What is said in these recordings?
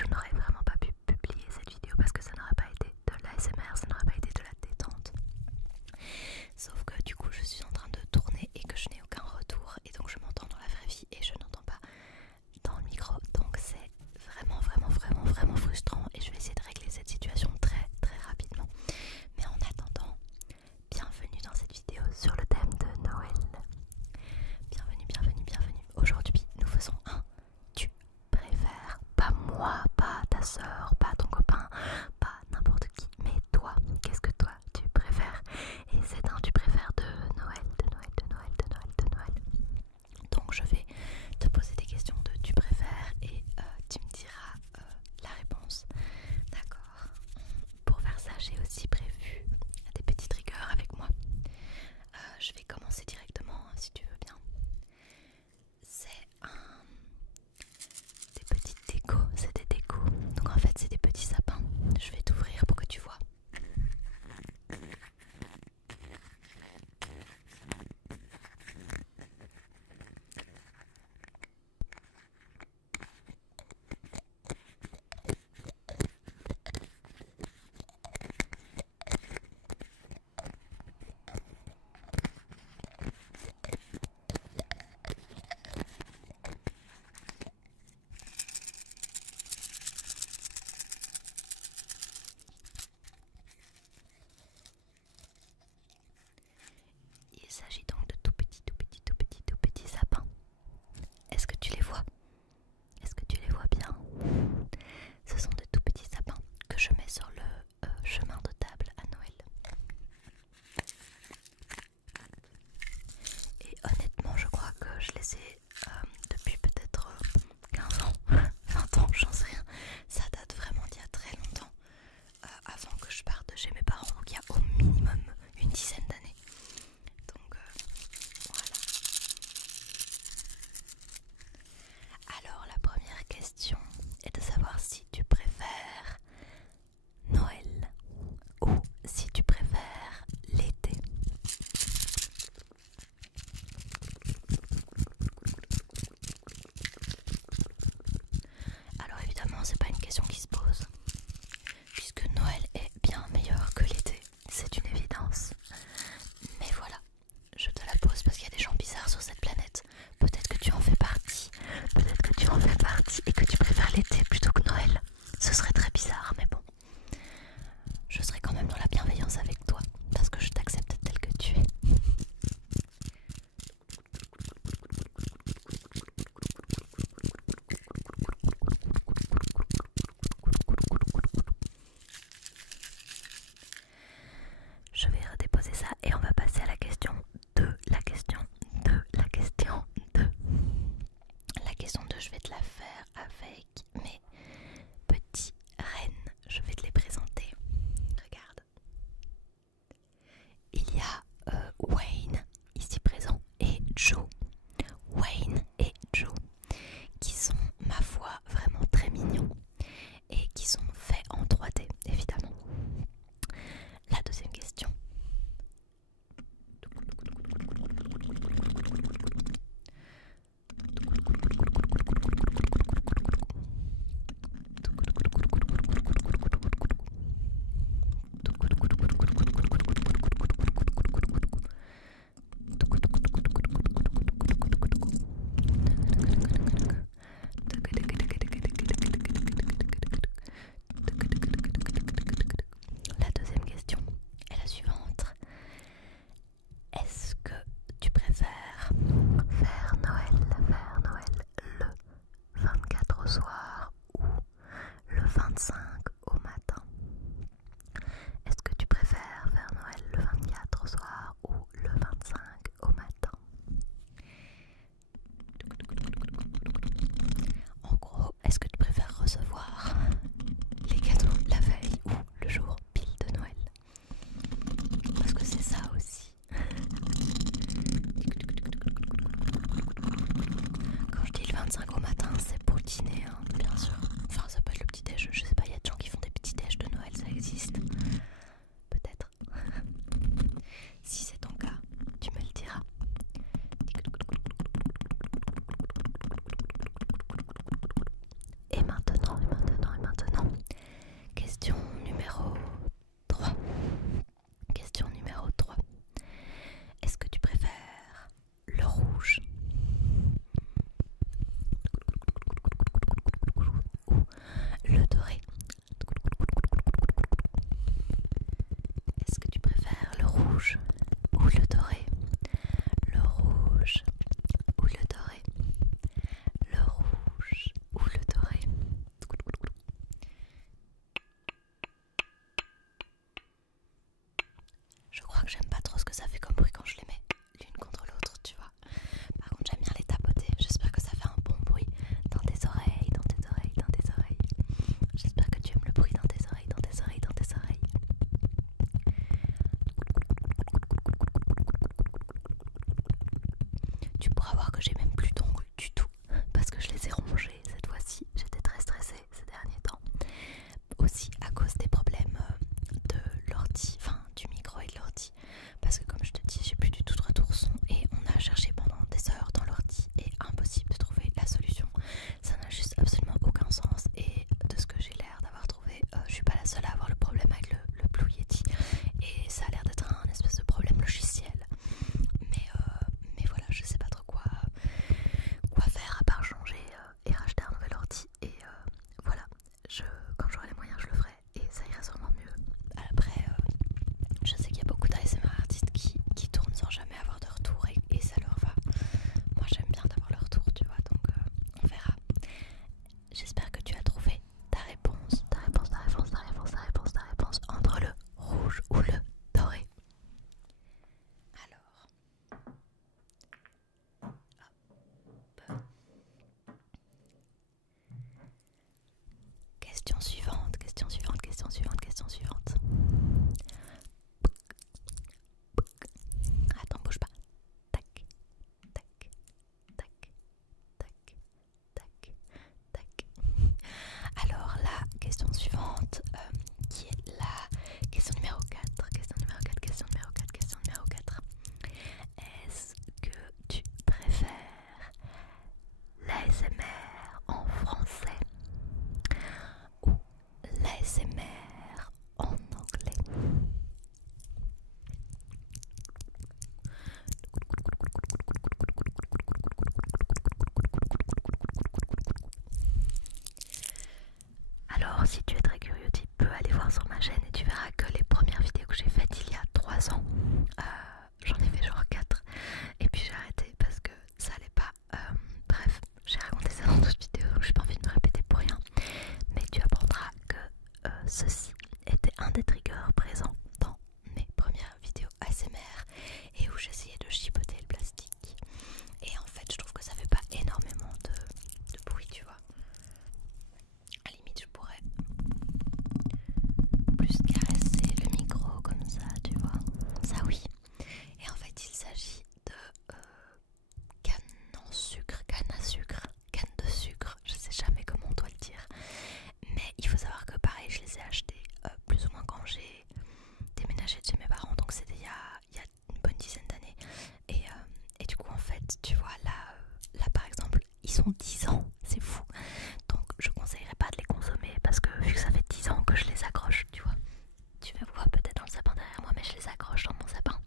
je n'aurais vraiment pas pu publier cette vidéo parce que ça n'aurait pas été de l'ASMR, ça n'aurait pas été de la détente. Sauf que du coup je suis en train de tourner et que je n'ai aucun retour et donc je m'entends dans la vraie vie et je n'entends pas dans le micro, donc c'est vraiment frustrant et je vais essayer de régler cette situation très rapidement. Mais en attendant, bienvenue dans cette vidéo sur le thème de Noël. Bienvenue. Aujourd'hui nous faisons un tu préfères, pas moi, pas ta soeur, pas ton copain, pas n'importe qui, mais toi, qu'est-ce que toi tu préfères? Et c'est un tu préfères de Noël. Donc je vais te poser des questions de tu préfères et tu me diras la réponse. D'accord. Pour faire ça, j'ai aussi prévu des petits triggers avec moi. Je vais commencer directement si tu veux bien. C'est des petites décos, c'est des décos. Donc en fait c'est des petits sapins. Je vais t'ouvrir pour que tu vois. Il s'agit donc de tout petits sapins. Est-ce que tu les vois? Est-ce que tu les vois bien? Ce sont de tout petits sapins que je mets sur le chemin de table à Noël. Et honnêtement, je crois que je les ai depuis peut-être 15 ans, 20 ans, j'en sais rien. Ça date vraiment d'il y a très longtemps, avant que je parte de chez mes parents, donc il y a au minimum une dizaine d'années. Donc voilà. Alors la première question est de savoir si tu préfères Noël ou si tu préfères l'été. Alors évidemment c'est pas une question qui se pose puisque Noël est bien meilleur que l'été, c'est une évidence. Mais voilà, je te la pose parce qu'il y a des gens bizarres sur cette planète. Peut-être que tu en fais partie, et que tu préfères l'été plutôt que Noël. Ce serait très bizarre, mais bon. Je serai quand même dans la bienveillance avec toi parce que je t'accepte tel que tu es. Je vais redéposer ça et on va passer à la question 2. La question 2, je vais te la faire avec mes question suivante, question suivante, question suivante, question suivante. Attends, bouge pas. Tac, tac, tac, tac, tac, tac. Alors la question suivante, qui est la question numéro 4. Question numéro 4, question numéro 4, question numéro 4. Est-ce que tu préfères l'ASMR en français ou l'ASMR en anglais? Alors si tu es très curieux, tu peux aller voir sur ma chaîne et tu verras que les premières vidéos que j'ai faites il y a 3 ans, j'en ai fait genre 4 et puis j'ai arrêté parce que ça allait pas. Bref, j'ai raconté ça dans d'autres vidéos donc j'ai pas envie de me répéter pour rien. Mais tu apprendras que ceci était un des triggers présents dans mes premières vidéos ASMR et où j'essayais de chipoter le plastique. Et en fait je trouve que ça fait pas énormément de bruit, tu vois. À la limite je pourrais plus caresser le micro comme ça, tu vois. Ça oui. Et en fait il s'agit de canne en sucre, canne à sucre, canne de sucre, je sais jamais comment on doit le dire. Mais il faut savoir que pareil je les ai achetés plus ou moins quand j'ai déménagé de chez mes parents, donc c'était il y a une bonne dizaine d'années. Et du coup en fait tu vois là par exemple ils ont 10 ans, c'est fou. Donc je conseillerais pas de les consommer parce que vu que ça fait 10 ans que je les accroche, tu vois. Tu me vois peut-être dans le sapin derrière moi mais je les accroche dans mon sapin.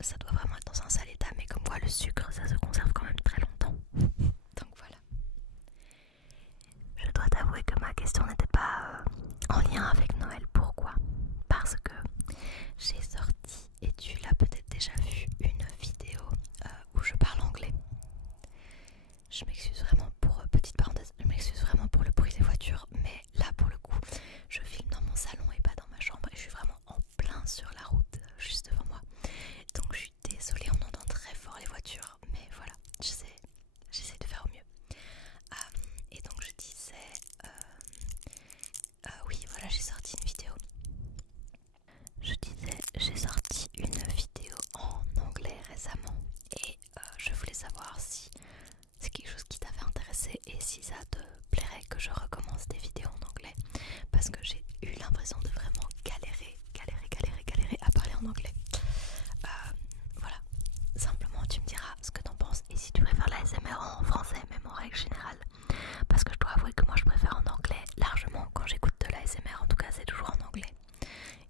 Ça doit vraiment être dans un sale état, mais comme quoi le sucre ça se conserve quand même très longtemps. Donc voilà. Je dois t'avouer que ma question n'était pas en lien avec Noël. Pourquoi? Parce que j'ai sorti, et tu l'as peut-être déjà vu, une vidéo où je parle anglais. Je m'excuse vraiment pour, petite parenthèse, je m'excuse vraiment pour le bruit des voitures, mais là pour le coup, je filme dans mon salon et pas dans ma chambre et je suis vraiment en plein sur la route juste devant moi. Donc je suis désolée, on entend très fort les voitures, mais voilà, j'essaie de faire au mieux. Et donc je disais, oui voilà, j'ai sorti une vidéo. Je disais, j'ai sorti une vidéo en anglais récemment et je voulais savoir si c'est quelque chose qui t'avait intéressé et si ça te plairait que je recommence des vidéos en anglais, parce que j'ai eu l'impression de vraiment galérer à parler en anglais. Voilà, simplement tu me diras ce que t'en penses et si tu préfères la l'ASMR en français, même en règle générale, parce que je dois avouer que moi je préfère en anglais largement. Quand j'écoute de l'ASMR, en tout cas c'est toujours en anglais.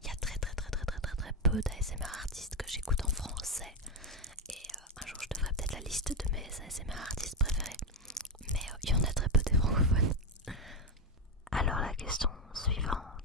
Il y a très peu d'ASMR artistes que j'écoute en français et un jour je devrais peut-être la liste de mes ASMR artistes préférés, mais il y en a très peu des francophones. Alors la question suivante.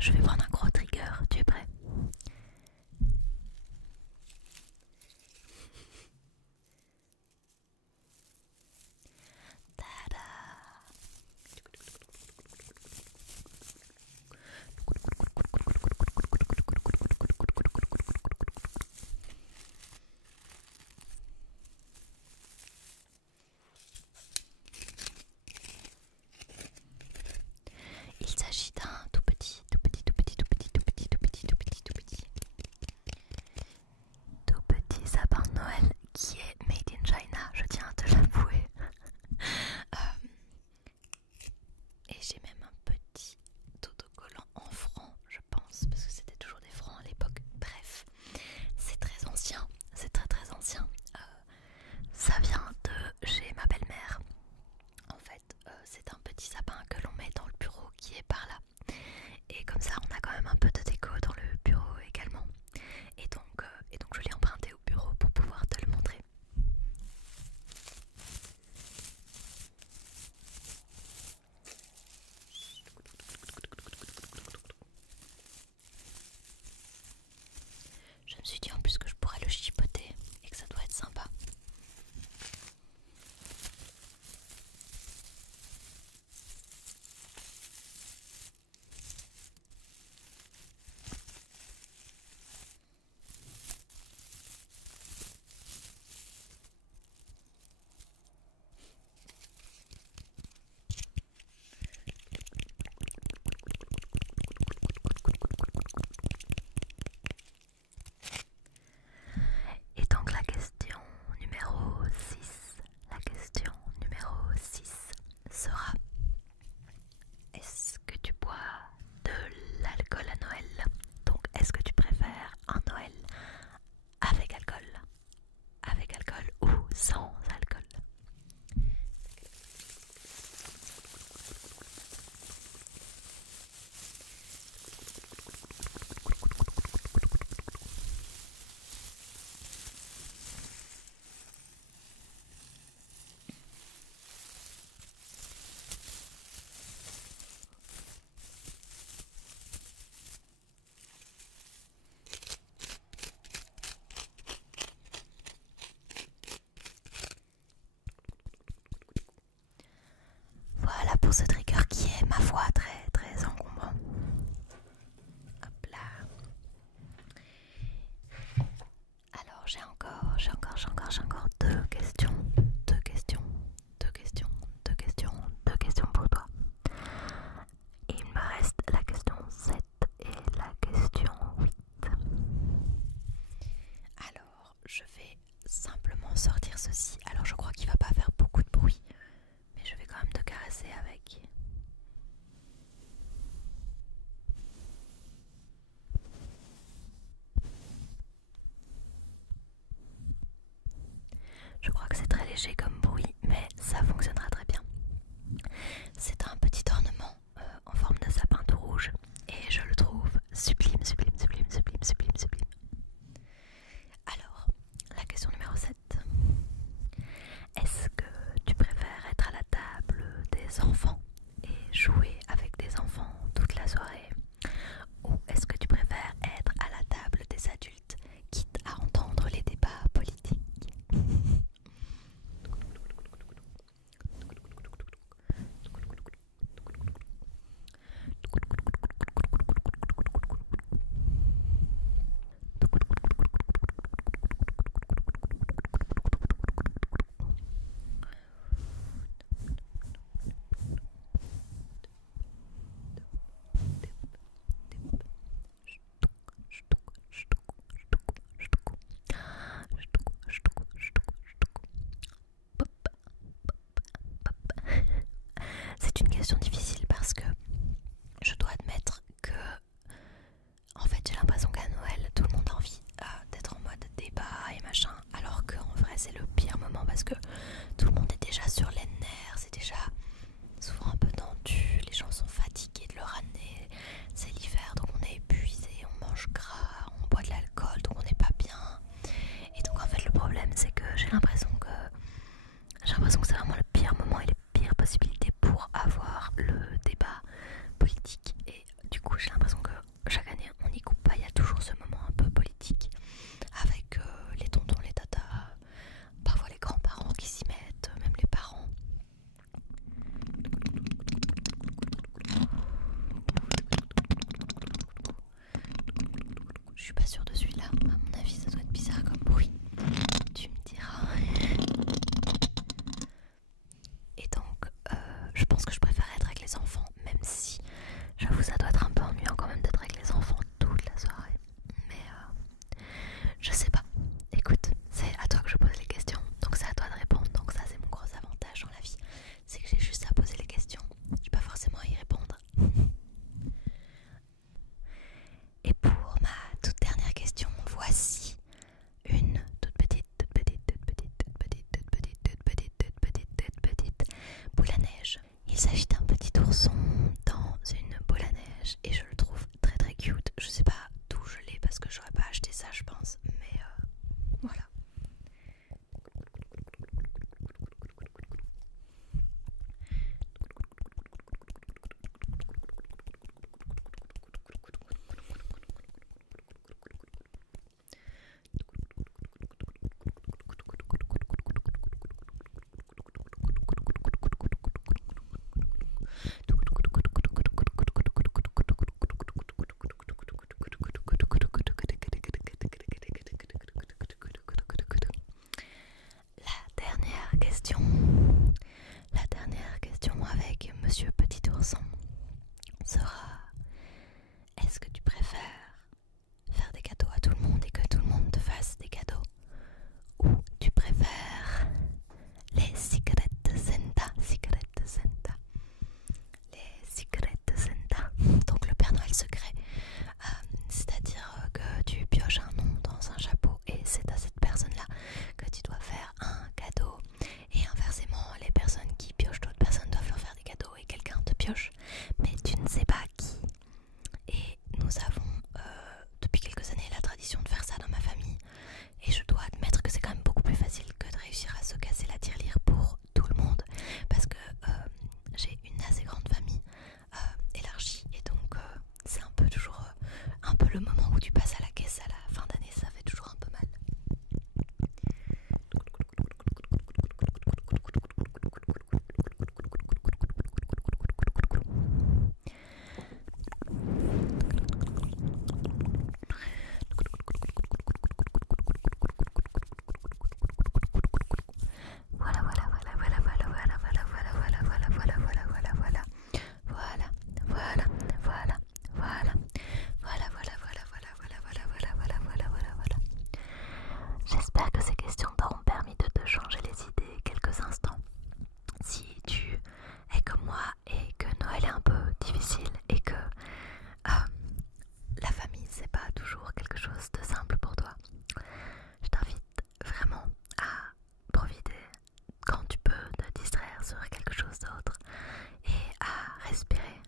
Je vais prendre un gros trigger, tu es prêt? Tada! Il s'agit d'un tout petit sapin de Noël qui est made in China, je tiens à te l'avouer. Et j'ai même un petit autocollant en francs, je pense, parce que c'était toujours des francs à l'époque. Bref, c'est très ancien, c'est très ancien. Ça vient de chez ma belle-mère. En fait, c'est un petit sapin que l'on met dans le bureau qui est par là. Et comme ça, on a quand même un peu de déco dans le bureau également. Et donc je l'ai emprunté au bureau pour pouvoir te le montrer. Je me suis dit en plus que je pourrais le chipoter et que ça doit être sympa. Et donc la question numéro 6 sera: est-ce que tu bois de l'alcool à Noël? Donc est-ce que tu préfères un Noël avec alcool ou sans alcool? Voilà pour ce trigger qui est, ma foi, très encombrant. Hop là. Alors j'ai encore deux questions pour toi. Et il me reste la question 7 et la question 8. Alors je vais simplement sortir ceci. Alors je crois qu'il va pas faire beaucoup de bruit, mais je vais quand même te caresser avec. Je crois que c'est très léger comme bruit, mais ça fonctionnera très bien. C'est un petit ornement en forme de sapin tout rouge et je le trouve sublime. Alors, la question numéro 7. Est-ce que tu préfères être à la table des enfants et jouer avec des enfants toute la soirée, ou est-ce que tu préfères être à la table des adultes, quitte à entendre les débats politiques? C'est une question difficile parce que je dois admettre que en fait j'ai l'impression qu'à Noël tout le monde a envie d'être en mode débat et machin, alors qu'en vrai c'est le pire moment parce que tout le monde est déjà sur les nerfs, c'est déjà souvent un peu tendu, les gens sont fatigués de leur année, c'est l'hiver donc on est épuisé, on mange gras, on boit de l'alcool donc on n'est pas bien. Et donc en fait le problème c'est que j'ai l'impression que c'est vraiment le pire moment et les pires possibilités pour avoir le débat politique. Et du coup j'ai l'impression que sûre de celui-là. À mon avis, ça doit être bizarre comme bruit. Tu me diras. Et donc, je pense que je préfère être avec les enfants, même si j'avoue ça doit être un peu ennuyant quand même d'être avec les enfants toute la soirée. Mais je sais pas. Écoute, c'est à toi que je pose les questions, donc c'est à toi de répondre. Donc ça, c'est mon gros avantage dans la vie, c'est que j'ai juste à poser les questions. J'ai pas forcément à y répondre. Et pour ma toute dernière question, voici une toute petite boule à neige. Il s'agit d'un petit ourson dans une boule à neige et je le trouve très très cute. Je sais pas d'où je l'ai parce que j'aurais pas acheté ça je pense, mais voilà. La dernière question avec Monsieur Petit Ourson sera: est-ce que tu préfères faire des cadeaux à tout le monde et que tout le monde te fasse des cadeaux, ou tu préfères les Secret Santa, les Secret Santa, donc le Père Noël secret, c'est-à-dire que tu pioches un nom dans un chapeau et c'est à cette personne-là que tu dois faire un cadeau, et inversement les personnes qui piochent d'autres personnes doivent leur faire des cadeaux et quelqu'un te pioche mais tu ne sais pas qui. Et nous avons depuis quelques années la tradition de faire ça dans ma famille, et je dois admettre que c'est quand même beaucoup plus facile que de réussir à se casser la tirelire pour tout le monde, parce que j'ai une assez grande famille élargie, et donc c'est un peu toujours un peu le moment où tu passes à la caisse à la fin d'année, ça fait toujours un peu mal. J'espère que ces questions t'auront permis de te changer les idées quelques instants. Si tu es comme moi et que Noël est un peu difficile et que la famille c'est pas toujours quelque chose de simple pour toi, je t'invite vraiment à profiter quand tu peux te distraire sur quelque chose d'autre et à respirer